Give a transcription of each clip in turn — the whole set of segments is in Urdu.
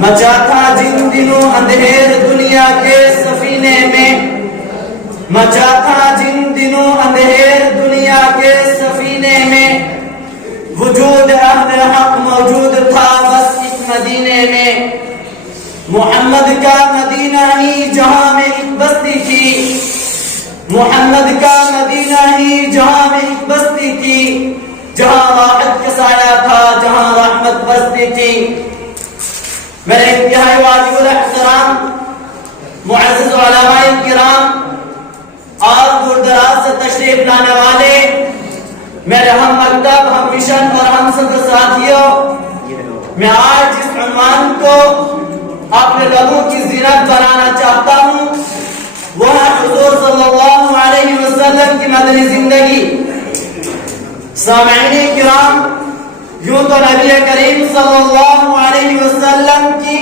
مچا تھا جن دنوں اندھیر دنیا کے سفینے میں، مچا تھا جن دنوں اندھیر دنیا کے سفینے میں، وجود اہل حق موجود تھا بس ایک مدینے میں، محمد کا مدینہ ہی جہاں میں ایک بستی تھی، محمد کا مدینہ ہی جہاں میں ایک بستی تھی، جہاں راحت کا سایہ تھا، جہاں رحمت بستی تھی۔ میرے انتہائی واجب الاحترام معزز علماء کرام اور دور دراز سے تشریف لانے والے میرے ہم مکتب، ہم مشن اور ہم صدر ساتھیوں، میں آج اس عنوان کو اپنے لبوں کی زینت بنانا چاہتا ہوں، وہ ہے حضور صلی اللہ علیہ وسلم کی مدنی زندگی۔ سامعین کرام، یوں تو نبی کریم صلی اللہ علیہ وسلم کی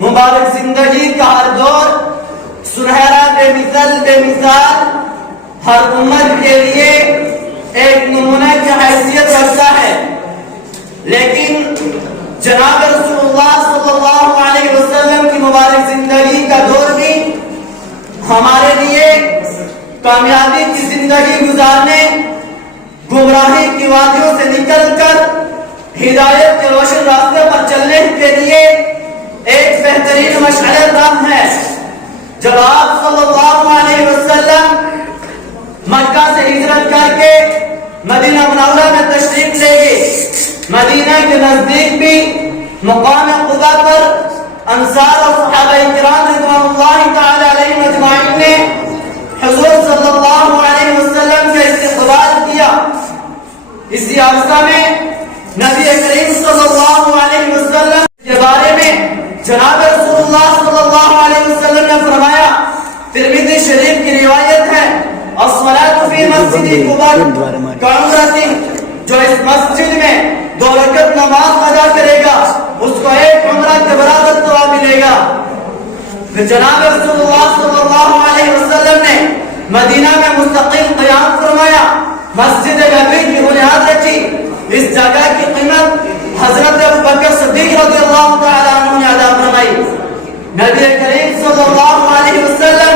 مبارک زندگی کا ہر دور سنہرا بے مثال ہر امت کے لیے ایک نمونہ کی حیثیت رکھتا ہے، لیکن جناب رسول اللہ صلی اللہ علیہ وسلم کی مبارک زندگی کا دور بھی ہمارے لیے کامیابی کی زندگی گزارنے، گمراہی کی وادیوں سے نکل کر ہدایت کے روشن راستے پر چلنے کے لیے ایک بہترین مشعل راہ ہے۔ جب آپ صلی اللہ علیہ وسلم مکہ سے ہجرت کر کے مدینہ منورہ میں تشریف لے گئے، مدینہ کے نزدیک بھی مقام قبا پر انصار اور صحابہ کرام رضوان اللہ تعالی علیہم اجمعین نے حضور صلی اللہ علیہ وسلم کا استقبال کیا۔ اسی عرصہ میں نبی کریم صلی اللہ علیہ وسلم کے بارے میں جناب رسول اللہ صلی اللہ علیہ وسلم نے فرمایا، ترمذی شریف کی روایت ہے، الصلاۃ فی مسجد قباء کعمرۃ، جو اس مسجد میں 2 رکعت نماز ادا کرے گا اس کو 1 عمرہ کے برابر ثواب ملے گا۔ پھر جناب رسول اللہ صلی اللہ علیہ وسلم نے مدینہ میں مستقل قیام فرمایا، مسجد نبوی کی بنیاد رکھی۔ اس جگہ کی قیمت حضرت ابوبکر صدیق رضی اللہ تعالی عنہ نے ادا فرمائی۔ نبی کریم صلی اللہ علیہ وسلم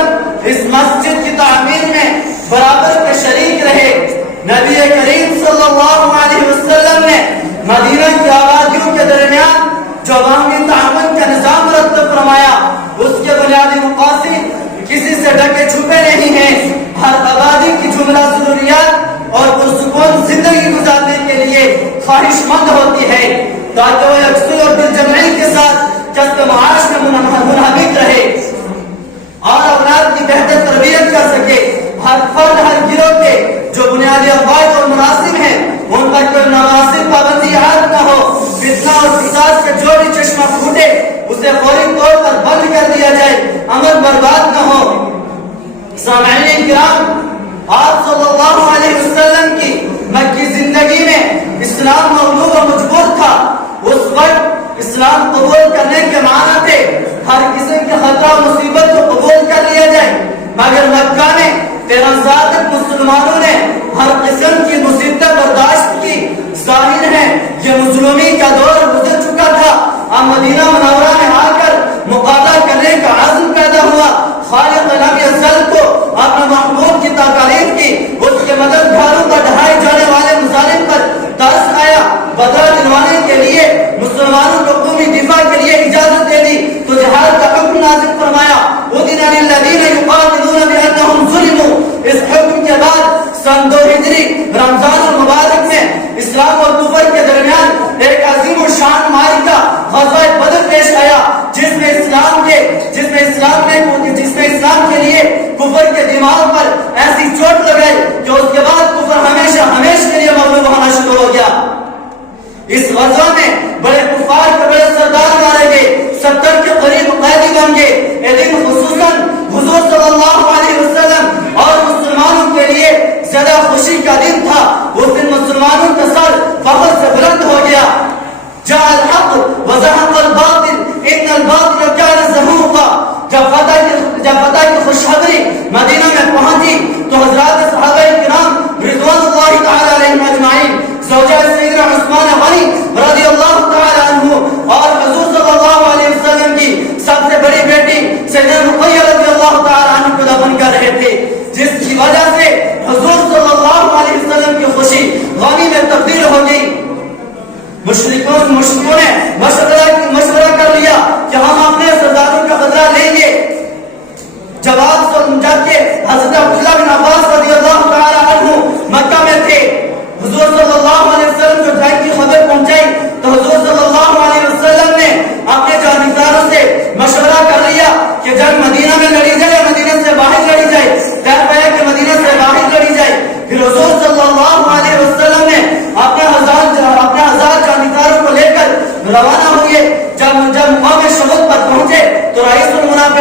اس مسجد کی تعمیر میں برابر کے شریک رہے۔ نبی کریم صلی اللہ علیہ وسلم نے مدینہ کی آبادیوں کے درمیان جو باہمی تعاون کا نظام مرتب فرمایا، اس کے بنیادی مقاصد کسی سے ڈھکے چھپے نہیں ہیں۔ ہر آبادی کی جملہ ضروریات اور پرسکون زندگی گزارنے کے لیے خواہش مند ہوتی ہے تاکہ وہ یکسوئی اور دل جمعی کے ساتھ کسب معاش میں منہمک رہے اور اولاد کی بہتر تربیت کر سکے۔ ہر فرد، ہر گروہ کے جو بنیادی قواعد اور مناسب ہیں ان پر کوئی نامناسب پابندی عائد نہ ہو۔ فتنہ اور فساد سے جو بھی چشمہ پھوٹے اسے فوری طور پر بند کر دیا جائے، عمل برباد نہ ہو۔ سامعین کرام، آپ صلی اللہ علیہ وسلم کی مکی زندگی میں اسلام مغلوب و مجبور تھا۔ اس وقت اسلام قبول کرنے کے معنی تھے ہر قسم کے خطرہ و مصیبت کو قبول کر لیا جائے، مگر مکہ میں 13 سال تک مسلمانوں نے ہر قسم کی مصیبت برداشت کی۔ ظاہر ہے یہ مظلومی کا دور گزر چکا تھا، اب مدینہ منورہ میں آ کر مقابلہ کرنے کا عزم پیدا ہوا۔ خالق نبی ازل کو اپنے محبوب کی تعریف کی، اس کے مددگاروں پر ڈھائے جانے والے مظالم پر ترس آیا، بدلہ دلوانے کے لیے مسلمانوں کو قومی دفاع کے لیے اجازت دے دی تو جہاد کا حکم نازل فرمایا۔ اذن للذین یقاتلون بانہم ظلموا۔ اس حکم کے بعد سن 2 ہجری رمضان المبارک میں اسلام اور کفر کے درمیان ایک عظیم الشان معرکہ غزوہ بدر پیش آیا، جس میں اسلام کے لیے کفر کے دماغ پر ایسی چوٹ لگائی کہ اس کے بعد کفر ہمیشہ کے لیے مغلوب ہونا شروع ہو گیا۔ اس غزوہ میں بڑے کفار کے بڑے سردار مارے گئے، 70 کے قریب قیدی بن گئے۔ یہ دن خصوصاً حضور صلی اللہ علیہ وسلم اور مسلمانوں کے لیے زیادہ خوشی کا دن تھا۔ اس دن مسلمانوں کا سر فخر سے بلند ہو گیا۔ جاء الحق وزهق الباطل ان الباطل كان زهوقا۔ جب فتح کی خوشخبری مدینہ میں پہنچی تو حضرات صحابہ کرام رضوان اللہ تعالی علیہم اجمعین، زوجہ سیدنا عثمان غنی رضی اللہ تعالی عنہ اور حضور صلی اللہ علیہ وسلم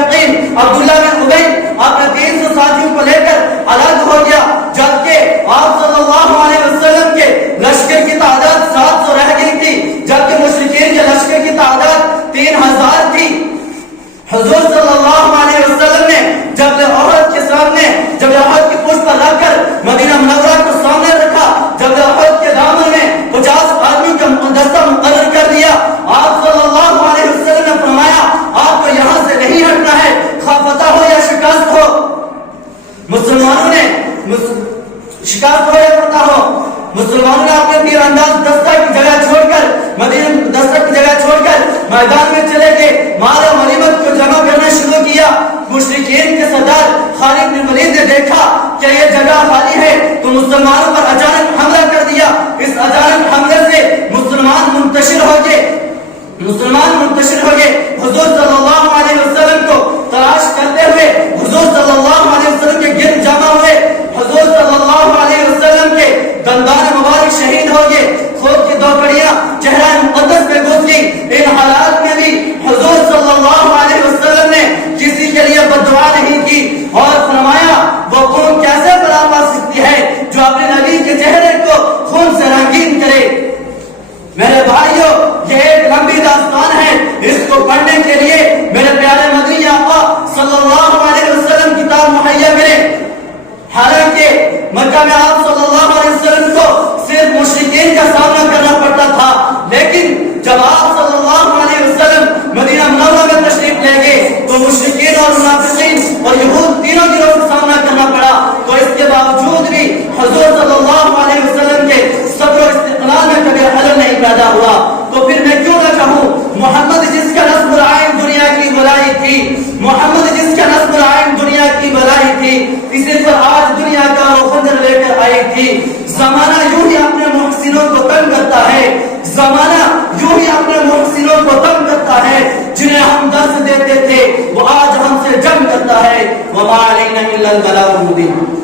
المنافقین عبداللہ بن ابی اپنے 300 ساتھیوں کو لے کر الگ ہو گیا، جبکہ آپ صلی اللہ علیہ وسلم کے لشکر کی تعداد 700 رہ گئی تھی، جبکہ مشرکین کے لشکر کی تعداد 3000 تھی۔ حضور صلی اللہ علیہ وسلم نے جبل احد کے سامنے، جبل احد کی پشت پر رکھ کر مدینہ منورہ کو سامنے رکھا، جبل احد کے دامن میں 50 آدمیوں کا دستہ مقرر کر دیا۔ آپ صلی اللہ علیہ وسلم نے فرمایا آپ کو یہاں سے نہیں ہٹنا ہے، خواہ فتح ہو یا شکست ہو۔ مسلمانوں نے شکست ہو یا فتح ہو، مسلمانوں نے اپنے تیر انداز دستہ کی جگہ چھوڑ کر، مدینہ دستہ کی جگہ چھوڑ کر میدان میں چلے گئے، مال و غنیمت کو جمع کرنا شروع کیا۔ مشرکین کے سردار خالد بن ولید نے دیکھا کہ یہ جگہ خالی ہے تو مسلمانوں پر اچانک حملہ کر دیا۔ اس اچانک حملے سے مسلمان منتشر ہو گئے، حضور صلی اللہ علیہ وسلم کو تلاش کرتے ہوئے حضور صلی اللہ علیہ وسلم کے گرد جمع ہوئے۔ حضور صلی اللہ علیہ وسلم کے دندان مبارک شہید ہو گئے، خود کی 2 کڑیاں چہرہ مقدس میں گزری۔ ان حالات میں بھی حضور صلی اللہ علیہ وسلم نے کسی کے لیے بد دعا نہیں کی اور فرمایا وہ قوم کیسے بلا پا سکتی ہے جو اپنے نبی کے چہرے کو خون سے رنگین کرے۔ میرے بھائیوں، یہ ایک لمبی داستان ہے، اس کو پڑھنے کے لیے میرے پیارے مدنی آقا صلی اللہ علیہ وسلم کتاب مہیا کرے۔ حالانکہ مکہ میں آپ صلی اللہ علیہ وسلم کو صرف مشرکین کا سامنا کرنا پڑتا تھا، لیکن جب آپ صلی اللہ علیہ وسلم مدینہ منورہ میں تشریف لے گئے تو مشرکین اور منافقین اور یہود تینوں گروہوں کا سامنا کرنا پڑا۔ تو اس کے باوجود بھی حضور صلی اللہ علیہ وسلم کے صبر و استقلال میں کبھی خلل نہیں پیدا ہوا۔ تو پھر میں کیوں نہ کہوں محمد جس کا نصب العین دنیا کی بلائی تھی، محمد جس کا نصب العین دنیا کی بلائی تھی، اسی پر آج دنیا کا وہ خنجر لے کر آئی تھی۔ زمانہ یوں ہی اپنے محسنوں کو تنگ کرتا ہے، زمانہ یوں ہی اپنے محسنوں کو تنگ کرتا ہے، جنہیں ہم درس دیتے تھے وہ آج ہم سے جنگ کرتا ہے۔ وما علینا الا البلاغ المبین۔